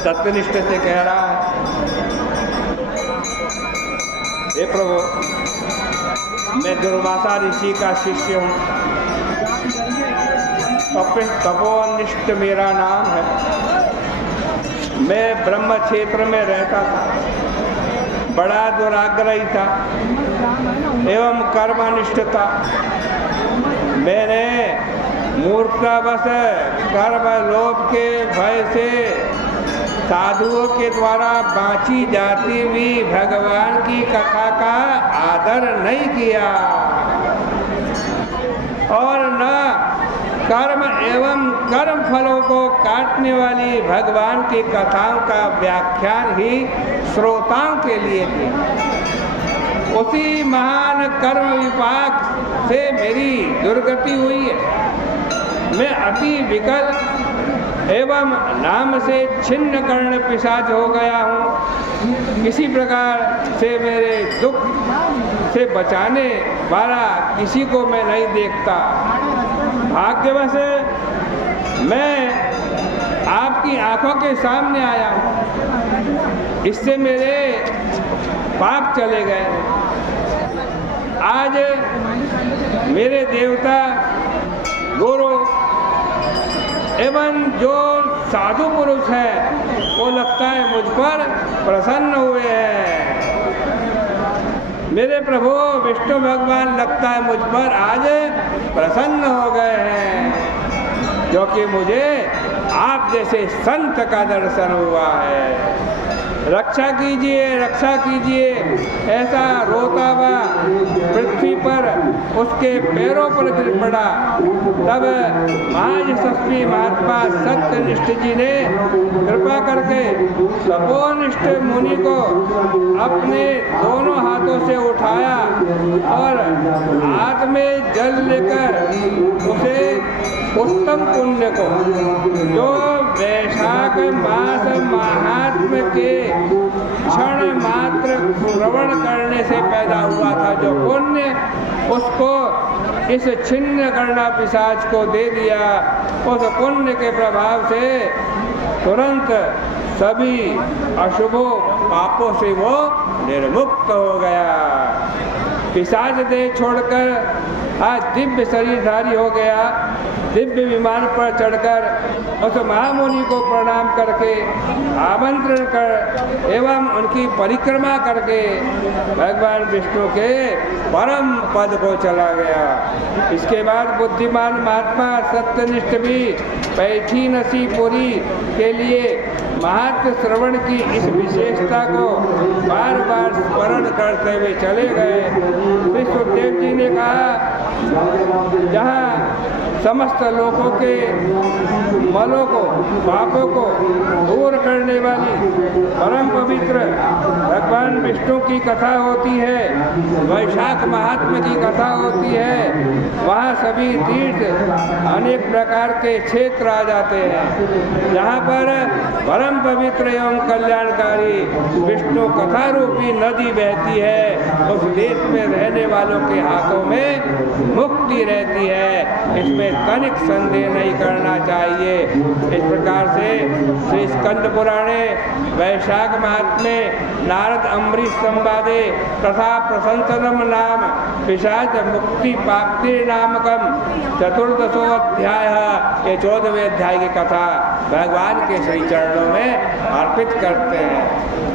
सत्यनिष्ठ से कह रहा है, हे प्रभु, मैं दुर्वासा ऋषि का शिष्य हूँ, तपोनिष्ठ मेरा नाम है। मैं ब्रह्म क्षेत्र में रहता था, बड़ा दुराग्रही था एवं कर्मनिष्ठ था। मैंने मूर्खतावश कर्म लोभ के भय से साधुओं के द्वारा बाँची जाती हुई भगवान की कथा का आदर नहीं किया और न कर्म एवं कर्म फलों को काटने वाली भगवान की कथाओं का व्याख्यान ही श्रोताओं के लिए थी। उसी महान कर्म विपाक से मेरी दुर्गति हुई है। मैं अति विकल एवं नाम से छिन्न कर्ण पिशाच हो गया हूँ। किसी प्रकार से मेरे दुख से बचाने वाला किसी को मैं नहीं देखता। भाग्यवश मैं आपकी आंखों के सामने आया हूँ, इससे मेरे पाप चले गए। आज मेरे देवता गुरु एवं जो साधु पुरुष है वो लगता है मुझ पर प्रसन्न हुए हैं। मेरे प्रभु विष्णु भगवान लगता है मुझ पर आज प्रसन्न हो गए हैं, क्योंकि मुझे आप जैसे संत का दर्शन हुआ है। रक्षा कीजिए, रक्षा कीजिए, ऐसा रोता हुआ पृथ्वी पर उसके पैरों पर गिर पड़ा। तब महायशस्वी महात्मा सत्यनिष्ठ जी ने कृपा करके तपोनिष्ठ मुनि को अपने दोनों हाथों से उठाया और हाथ में जल लेकर उसे उत्तम पुण्य को, जो वैशाख मास महात्म के क्षण मात्र श्रवण करने से पैदा हुआ था, जो पुण्य उसको इस छिन्न कर्ण पिशाच को दे दिया। उस पुण्य के प्रभाव से तुरंत सभी अशुभों पापों से वो निर्मुक्त हो गया। पिशाच देह छोड़कर आज दिव्य शरीरधारी हो गया। दिव्य विमान पर चढ़कर उस महामुनि को प्रणाम करके आमंत्रण कर एवं उनकी परिक्रमा करके भगवान विष्णु के परम पद को चला गया। इसके बाद बुद्धिमान महात्मा सत्यनिष्ठ भी पैठी नसीपुरी के लिए महत्व श्रवण की इस विशेषता को बार बार स्मरण करते हुए चले गए। श्री सुखदेव जी ने कहा, जहाँ समस्त लोगों के मलों को, पापों को दूर करने वाली परम पवित्र भगवान विष्णु की कथा होती है, वैशाख महात्मा की कथा होती है, वहाँ सभी तीर्थ अनेक प्रकार के क्षेत्र आ जाते हैं। जहाँ पर परम पवित्र एवं कल्याणकारी विष्णु कथा रूपी नदी बहती है, उस देश में रहने वालों के हाथों में मुक्ति रहती है। इसमें तनिक संदेह नहीं करना चाहिए। इस प्रकार से श्री स्कंद पुराणे वैशाख महात्म्ये नारद अम्बरीश संवादे तथा प्रशंसनम नाम पिशाच मुक्ति प्राप्ति नामकम 14वां अध्याय, ये 14वें अध्याय की कथा भगवान के श्री चरणों में अर्पित करते हैं।